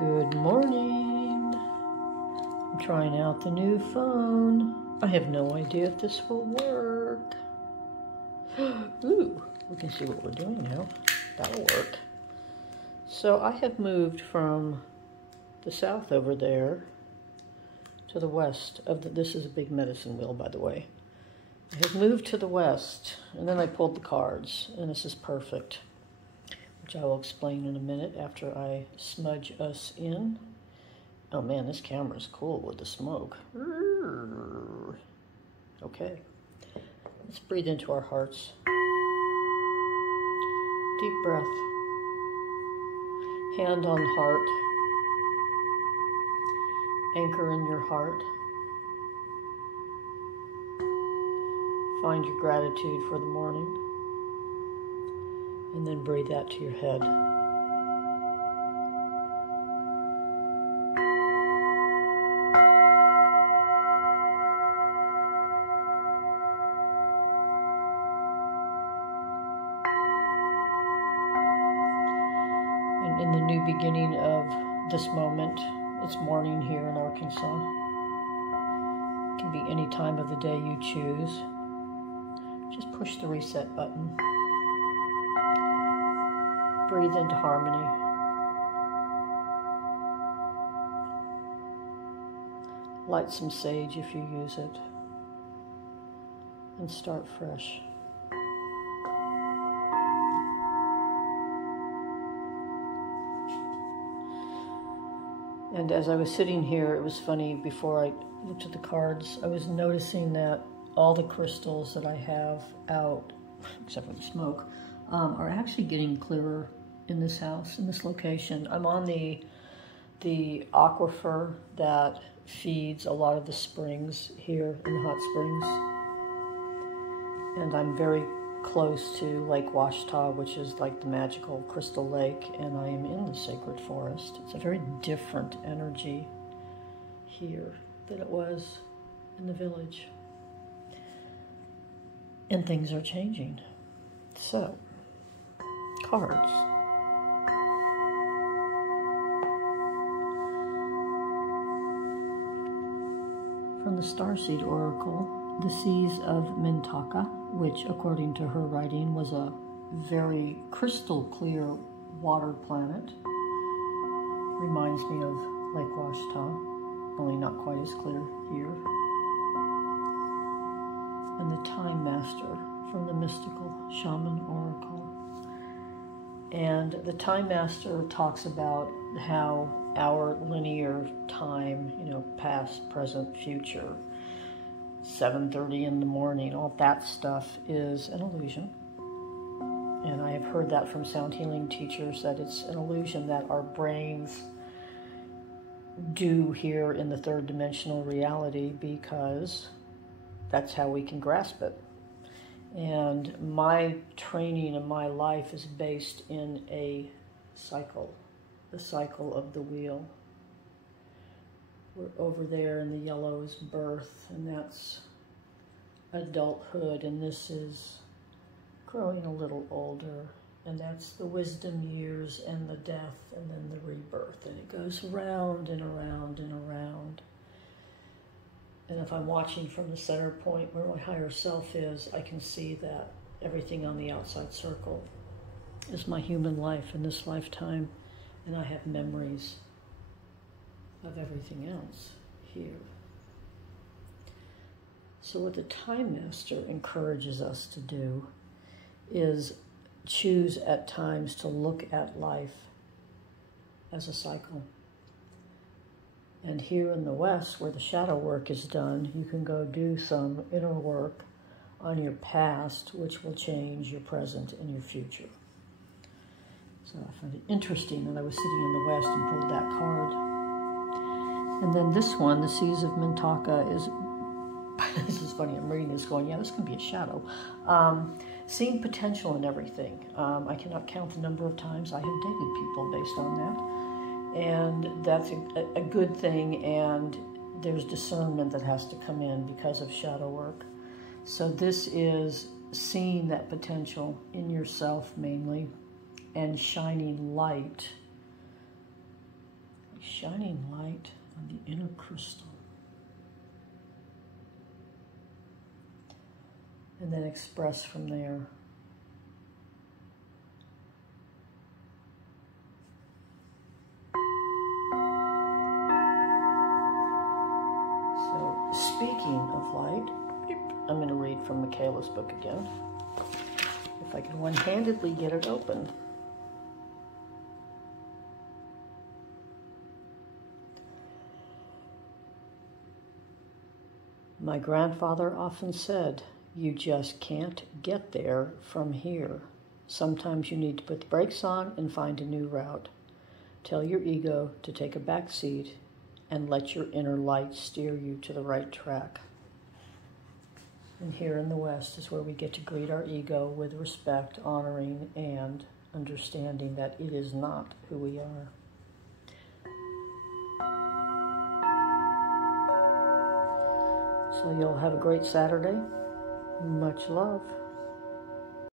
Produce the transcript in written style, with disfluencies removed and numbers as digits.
Good morning. I'm trying out the new phone. I have no idea if this will work. Ooh, we can see what we're doing now. That'll work. So I have moved from the south over there to the west of this is a big medicine wheel, by the way. I have moved to the west, and then I pulled the cards, and this is perfect, which I will explain in a minute after I smudge us in. Oh man, this camera is cool with the smoke. Okay, let's breathe into our hearts. Deep breath. Hand on heart. Anchor in your heart. Find your gratitude for the morning. And then breathe that to your head. And in the new beginning of this moment, it's morning here in Arkansas. It can be any time of the day you choose. Just push the reset button. Breathe into harmony. Light some sage if you use it. And start fresh. And as I was sitting here, it was funny, before I looked at the cards, I was noticing that all the crystals that I have out, except for the smoke, are actually getting clearer in this house, in this location. I'm on the aquifer that feeds a lot of the springs here in the hot springs. And I'm very close to Lake Washita, which is like the magical crystal lake, and I am in the sacred forest. It's a very different energy here than it was in the village. And things are changing. So, cards. From the Starseed Oracle, the Seas of Mintaka, which according to her writing was a very crystal clear water planet. Reminds me of Lake Washita, only not quite as clear here. And the Time Master from the mystical Shaman Oracle. And the Time Master talks about how our linear time, past, present, future, 7:30 in the morning, all that stuff is an illusion. And I have heard that from sound healing teachers, that it's an illusion that our brains do here in the third dimensional reality, because that's how we can grasp it. And my training and my life is based in a cycle, the cycle of the wheel. We're over there in the yellow is birth, and that's adulthood, and this is growing a little older, and that's the wisdom years and the death and then the rebirth, and it goes around and around and around. And if I'm watching from the center point where my higher self is, I can see that everything on the outside circle is my human life in this lifetime, and I have memories of everything else here. So what the Time Master encourages us to do is choose at times to look at life as a cycle. And here in the West, where the shadow work is done, you can go do some inner work on your past, which will change your present and your future. So I find it interesting that I was sitting in the West and pulled that card. And then this one, the Seas of Mintaka, is, this is funny, I'm reading this going, yeah, this can be a shadow. Seeing potential in everything. I cannot count the number of times I have dated people based on that. And that's a good thing, and there's discernment that has to come in because of shadow work. So this is seeing that potential in yourself mainly, and shining light shining light on the inner crystal. And then express from there. So, speaking of light, I'm going to read from Michaela's book again. If I can one-handedly get it open. My grandfather often said, "You just can't get there from here. Sometimes you need to put the brakes on and find a new route. Tell your ego to take a back seat and let your inner light steer you to the right track." And here in the West is where we get to greet our ego with respect, honoring, and understanding that it is not who we are. So you'll have a great Saturday. Much love.